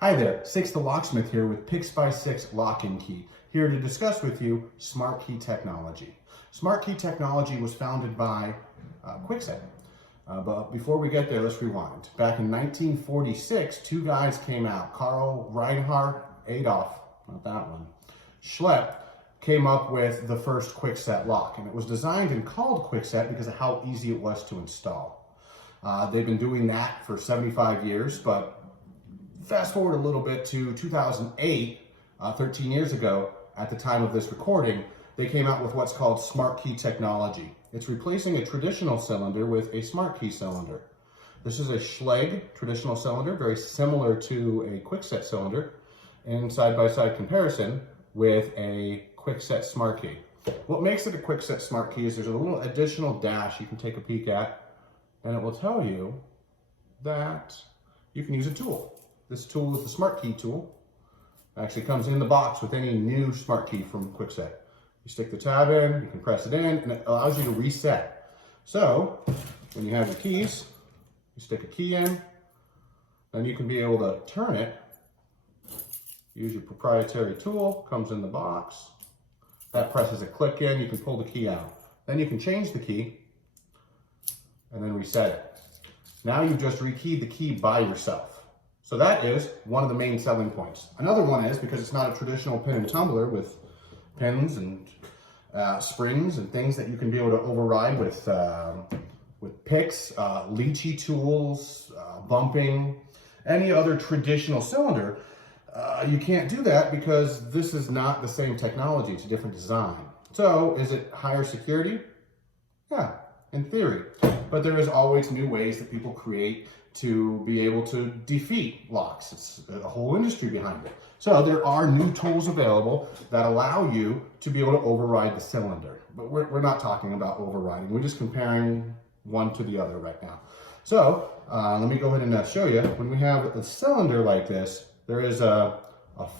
Hi there, Sixx the Locksmith here with Sixx Lock and Key, here to discuss with you Smartkey technology. Smartkey technology was founded by Kwikset. But before we get there, let's rewind. Back in 1946, two guys came out, Karl Reinhard Adolf, not that one, Schlepp, came up with the first Kwikset lock. And it was designed and called Kwikset because of how easy it was to install. They've been doing that for 75 years, but fast forward a little bit to 2008, 13 years ago, at the time of this recording, they came out with what's called Smartkey technology. It's replacing a traditional cylinder with a Smartkey cylinder. This is a Schlage traditional cylinder, very similar to a Kwikset cylinder, in side-by-side comparison with a Kwikset Smartkey. What makes it a Kwikset Smartkey is there's a little additional dash you can take a peek at, and it will tell you that you can use a tool. This tool is the Smartkey tool. It actually comes in the box with any new Smartkey from Kwikset. You stick the tab in, you can press it in, and it allows you to reset. So, when you have your keys, you stick a key in, then you can be able to turn it. Use your proprietary tool, comes in the box. That presses a click in, you can pull the key out. Then you can change the key, and then reset it. Now you've just rekeyed the key by yourself. So that is one of the main selling points. Another one is because it's not a traditional pin and tumbler with pins and springs and things that you can be able to override with picks, leechy tools, bumping, any other traditional cylinder. You can't do that because this is not the same technology. It's a different design. So is it higher security? Yeah, in theory. But there is always new ways that people create to be able to defeat locks. It's a whole industry behind it. So there are new tools available that allow you to be able to override the cylinder. But we're not talking about overriding. We're just comparing one to the other right now. So let me go ahead and show you. When we have a cylinder like this, there is a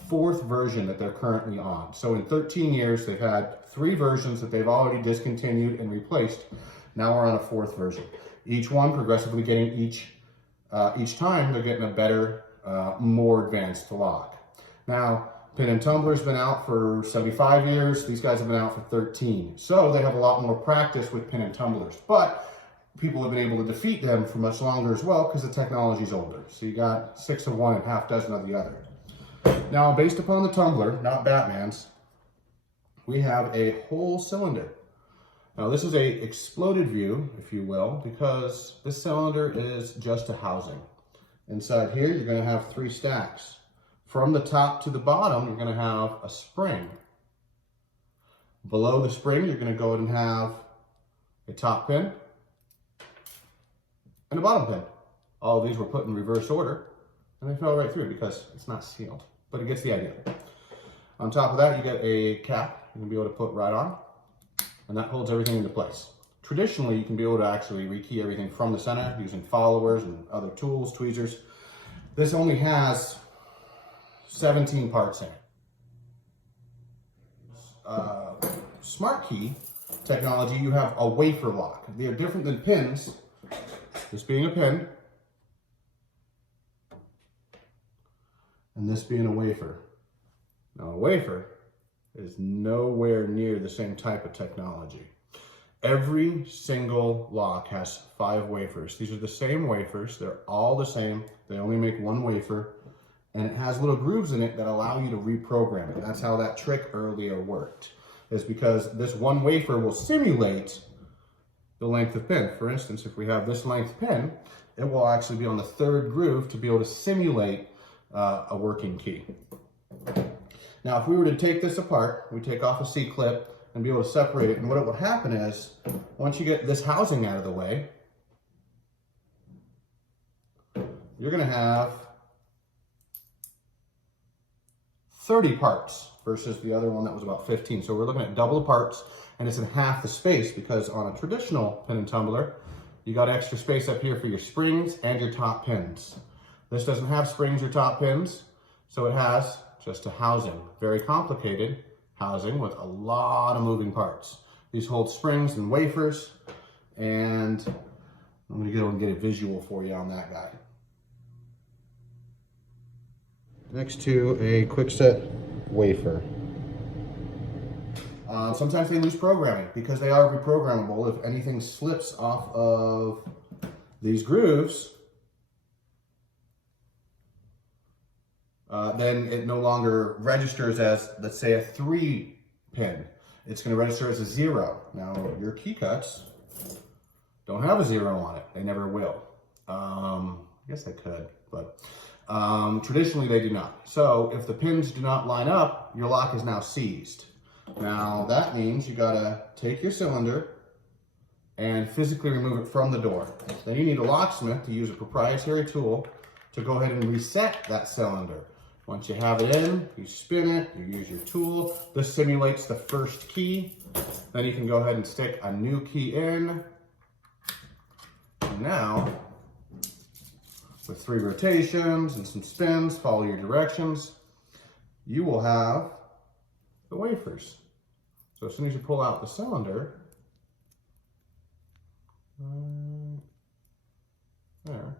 fourth version that they're currently on. So in 13 years, they've had 3 versions that they've already discontinued and replaced. Now we're on a 4th version. Each one progressively getting each time they're getting a better, more advanced lock. Now, pin and tumbler's been out for 75 years. These guys have been out for 13. So they have a lot more practice with pin and tumblers. But people have been able to defeat them for much longer as well because the technology's older. So you got 6 of one and half dozen of the other. Now, based upon the tumbler, not Batman's, we have a whole cylinder. Now this is a exploded view, if you will, because this cylinder is just a housing. Inside here, you're going to have 3 stacks. From the top to the bottom, you're going to have a spring. Below the spring, you're going to go ahead and have a top pin and a bottom pin. All of these were put in reverse order, and they fell right through because it's not sealed, but it gets the idea. On top of that, you get a cap you can be able to put right on. And that holds everything into place. Traditionally, you can be able to actually rekey everything from the center using followers and other tools, tweezers. This only has 17 parts in it. Smartkey technology, you have a wafer lock. They are different than pins, this being a pin, and this being a wafer. Now a wafer is nowhere near the same type of technology. Every single lock has 5 wafers. These are the same wafers. They're all the same. They only make 1 wafer, and it has little grooves in it that allow you to reprogram it. That's how that trick earlier worked, is because this 1 wafer will simulate the length of pin. For instance, if we have this length pin, it will actually be on the 3rd groove to be able to simulate a working key. Now, if we were to take this apart, we take off a C-clip and be able to separate it, and what would happen is, once you get this housing out of the way, you're going to have 30 parts versus the other one that was about 15. So we're looking at double the parts, and it's in half the space, because on a traditional pin and tumbler, you got extra space up here for your springs and your top pins. This doesn't have springs or top pins, so it has just a housing, very complicated housing with a lot of moving parts. These hold springs and wafers, and I'm gonna go and get a visual for you on that guy. next to a Kwikset Wafer. Sometimes they lose programming because they are reprogrammable. If anything slips off of these grooves, then it no longer registers as, let's say, a 3-pin. It's going to register as a 0. Now, your key cuts don't have a 0 on it. They never will. I guess they could, but traditionally they do not. So if the pins do not line up, your lock is now seized. Now, that means you got to take your cylinder and physically remove it from the door. Then you need a locksmith to use a proprietary tool to go ahead and reset that cylinder. Once you have it in, you spin it, you use your tool. This simulates the first key. Then you can go ahead and stick a new key in. And now, with 3 rotations and some spins, follow your directions, you will have the wafers. So as soon as you pull out the cylinder, there,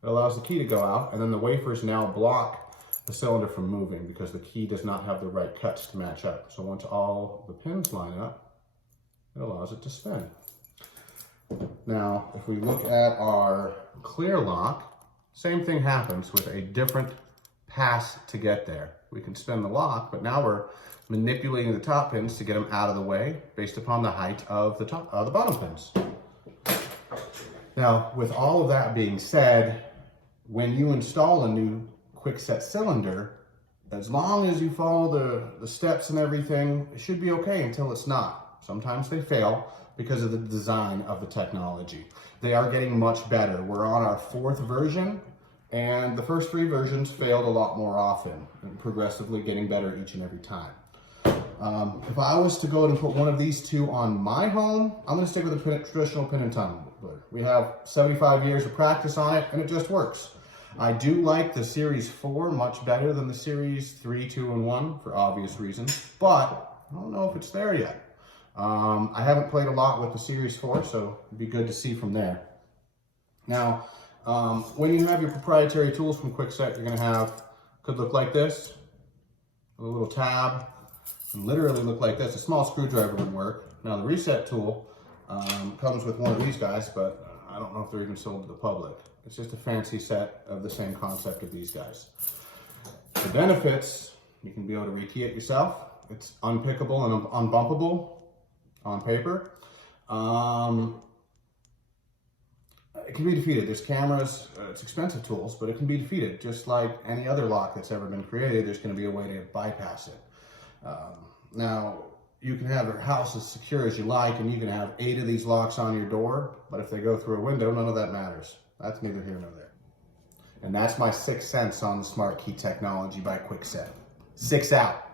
it allows the key to go out, and then the wafers now block the cylinder from moving because the key does not have the right cuts to match up. So once all the pins line up, it allows it to spin. Now, if we look at our clear lock, same thing happens with a different pass to get there. We can spin the lock, but now we're manipulating the top pins to get them out of the way based upon the height of the bottom pins. Now, with all of that being said, when you install a new Kwikset cylinder, as long as you follow the steps and everything, it should be okay until it's not. Sometimes they fail because of the design of the technology. They are getting much better. We're on our 4th version, and the first 3 versions failed a lot more often, and progressively getting better each and every time. If I was to go ahead and put one of these 2 on my home, I'm going to stick with a traditional pin and tumbler. We have 75 years of practice on it, and it just works. I do like the Series 4 much better than the Series 3, 2, and 1 for obvious reasons, but I don't know if it's there yet. I haven't played a lot with the Series 4, so it'd be good to see from there. Now, when you have your proprietary tools from Kwikset, you're going to have, could look like this, a little tab, and literally look like this. A small screwdriver would work. Now, the reset tool comes with one of these guys, but I don't know if they're even sold to the public. It's just a fancy set of the same concept of these guys. The benefits, you can be able to rekey it yourself. It's unpickable and unbumpable on paper. It can be defeated. There's cameras, it's expensive tools, but it can be defeated. Just like any other lock that's ever been created, there's going to be a way to bypass it. Now, you can have your house as secure as you like, and you can have 8 of these locks on your door, but if they go through a window, none of that matters. That's neither here nor there. And that's my 6 cents on the Smartkey technology by Kwikset. Sixx out.